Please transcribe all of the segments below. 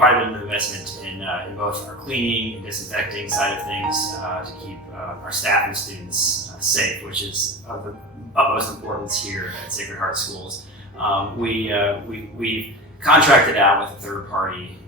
quite a bit of investment in both our cleaning and disinfecting side of things to keep our staff and students safe, which is of the utmost importance here at Sacred Heart Schools. We've contracted out with a third-party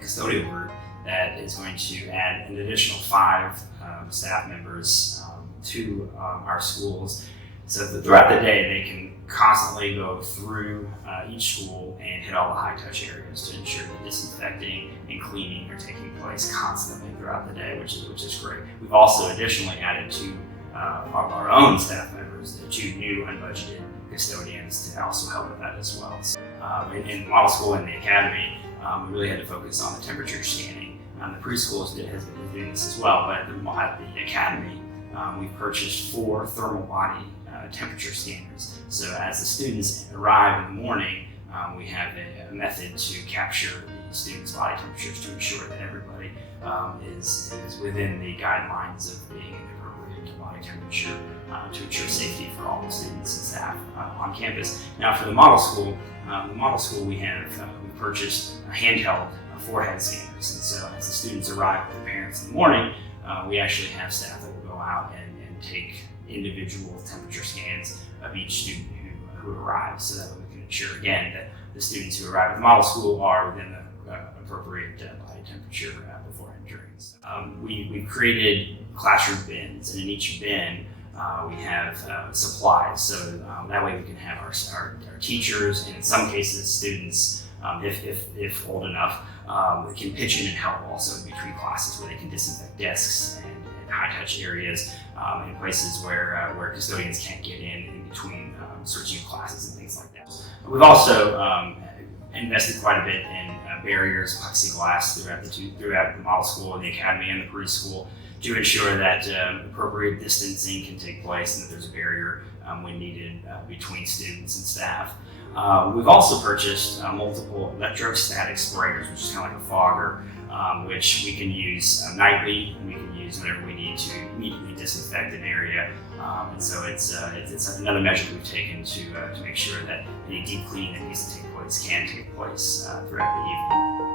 custodial group that is going to add an additional 5 staff members to our schools, so that throughout the day they can constantly go through each school and hit all the high-touch areas to ensure that disinfecting and cleaning are taking place constantly throughout the day, which is great. We've also additionally added 2 of our own staff members, 2 new unbudgeted custodians to also help with that as well. So, in model school and the academy, we really had to focus on the temperature scanning. The preschool has been doing this as well, but at the academy, we've purchased 4 thermal body temperature scanners. So as the students arrive in the morning, we have a method to capture the students' body temperatures to ensure that everybody is within the guidelines of being an appropriate body temperature to ensure safety for all the students and staff on campus. Now for the model school, we purchased handheld forehead scanners, and so as the students arrive with their parents in the morning, we actually have staff that will go out and take individual temperature scans of each student who arrives, so that we can ensure again that the students who arrive at the model school are within the appropriate body temperature before entering. So, we've created classroom bins, and in each bin we have supplies, so that way we can have our teachers, and in some cases students, if old enough, can pitch in and help also in between classes, where they can disinfect desks and high-touch areas in places where custodians can't get in between switching classes and things like that. We've also invested quite a bit in barriers, plexiglass throughout the model school, the academy, and the preschool to ensure that appropriate distancing can take place and that there's a barrier when needed between students and staff. We've also purchased multiple electrostatic sprayers, which is kind of like a fogger, which we can use nightly, and we can use whenever we need to immediately disinfect an area. And so it's another measure we've taken to make sure that any deep cleaning that needs to take place can take place throughout the evening.